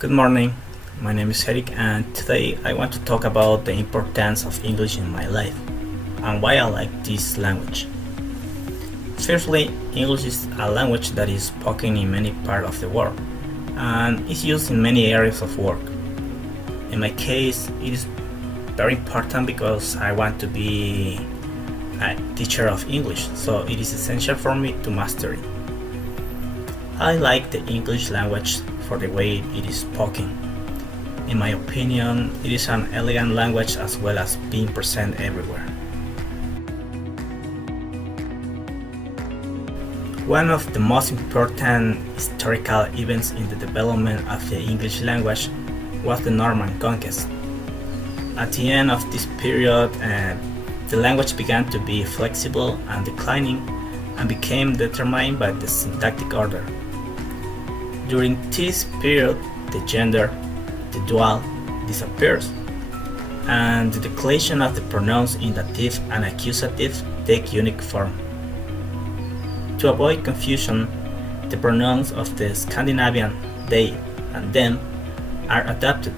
Good morning, my name is Eric and today I want to talk about the importance of English in my life and why I like this language. Firstly, English is a language that is spoken in many parts of the world and is used in many areas of work. In my case, it is very important because I want to be a teacher of English, so it is essential for me to master it. I like the English language for the way it is spoken. In my opinion, it is an elegant language as well as being present everywhere. One of the most important historical events in the development of the English language was the Norman Conquest. At the end of this period, the language began to be flexible and declining and became determined by the syntactic order. During this period, the gender, the dual, disappears, and the declension of the pronouns in dative and accusative take unique form. To avoid confusion, the pronouns of the Scandinavian they and them are adapted,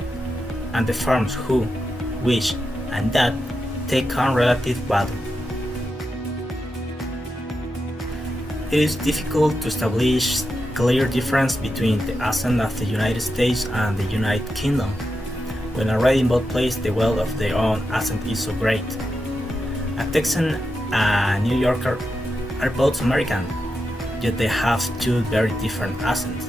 and the forms who, which, and that take on relative value. It is difficult to establish clear difference between the accent of the United States and the United Kingdom. When already in both places the wealth of their own accent is so great. A Texan and a New Yorker are both American, yet they have two very different accents.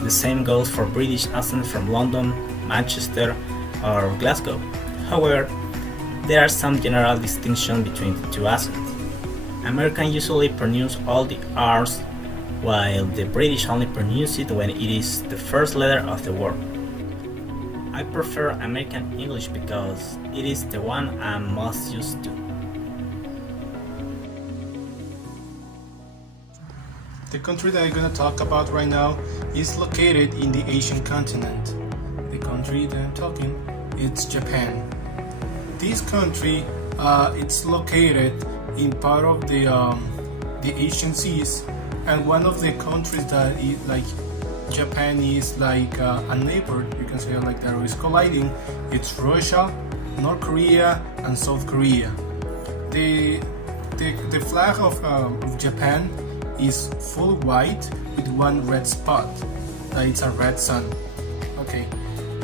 The same goes for British accent from London, Manchester, or Glasgow. However, there are some general distinctions between the two accents. Americans usually pronounce all the R's, while the British only pronounce it when it is the first letter of the word. I prefer American English because it is the one I'm most used to. The country that I'm going to talk about right now is located in the Asian continent. The country that I'm talking is Japan. This country it's located in part of the Asian seas, and one of the countries that is like Japan is like a neighbor, you can say it like that, is colliding. It's Russia, North Korea, and South Korea. The flag of Japan is full white with one red spot. It's a red sun. Okay,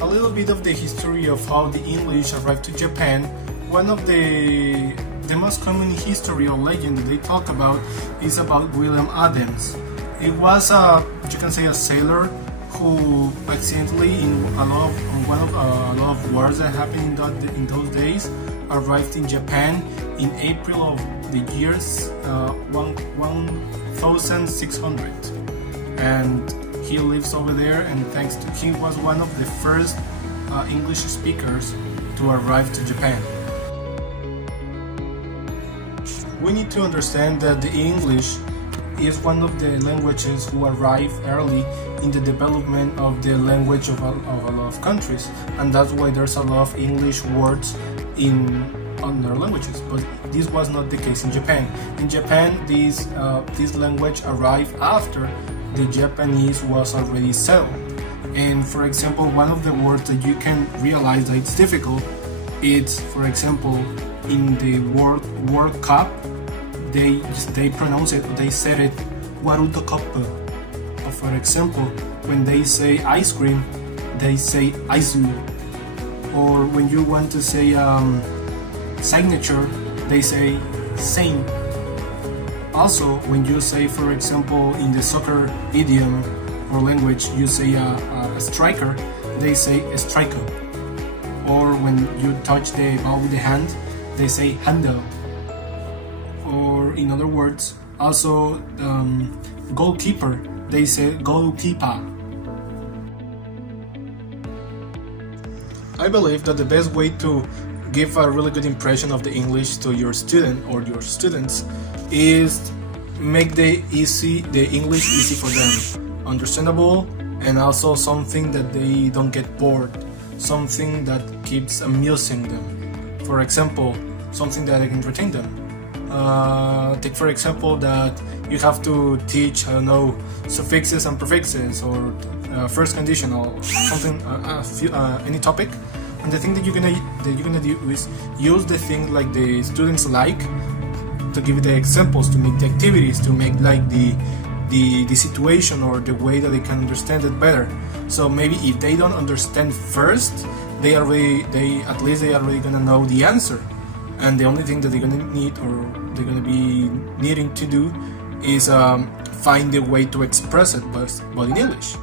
a little bit of the history of how the English arrived to Japan. One of the most common history or legend that they talk about is about William Adams. It was you can say a sailor who accidentally in a lot of wars that happened in those days arrived in Japan in April of the years 1600, and he lives over there, and thanks to he was one of the first English speakers to arrive to Japan. We need to understand that the English is one of the languages who arrived early in the development of the language of a lot of countries, and that's why there's a lot of English words in other languages. But this was not the case in Japan. In Japan, this language arrived after the Japanese was already settled. And for example, one of the words that you can realize that it's difficult, it's for example in the World Cup, they pronounce it, they said it World Cup. Or for example, when they say ice cream, they say aizu. Or when you want to say signature, they say same. Also, when you say, for example, in the soccer idiom or language, you say a striker, they say a striker. Or when you touch the ball with the hand, they say handle. Or in other words, also goalkeeper, they say goalkeeper. I believe that the best way to give a really good impression of the English to your student or your students is make the English easy for them, understandable, and also something that they don't get bored, something that keeps amusing them. For example, something that can entertain them. Take for example that you have to teach, I don't know, suffixes and prefixes, or first conditional, something, any topic. And the thing that you're gonna do is use the things like the students like, to give the examples, to make the activities, to make like the situation or the way that they can understand it better. So maybe if they don't understand first, they at least they are already gonna know the answer, and the only thing that they're gonna need, or they're gonna be needing to do, is find a way to express it, but in English.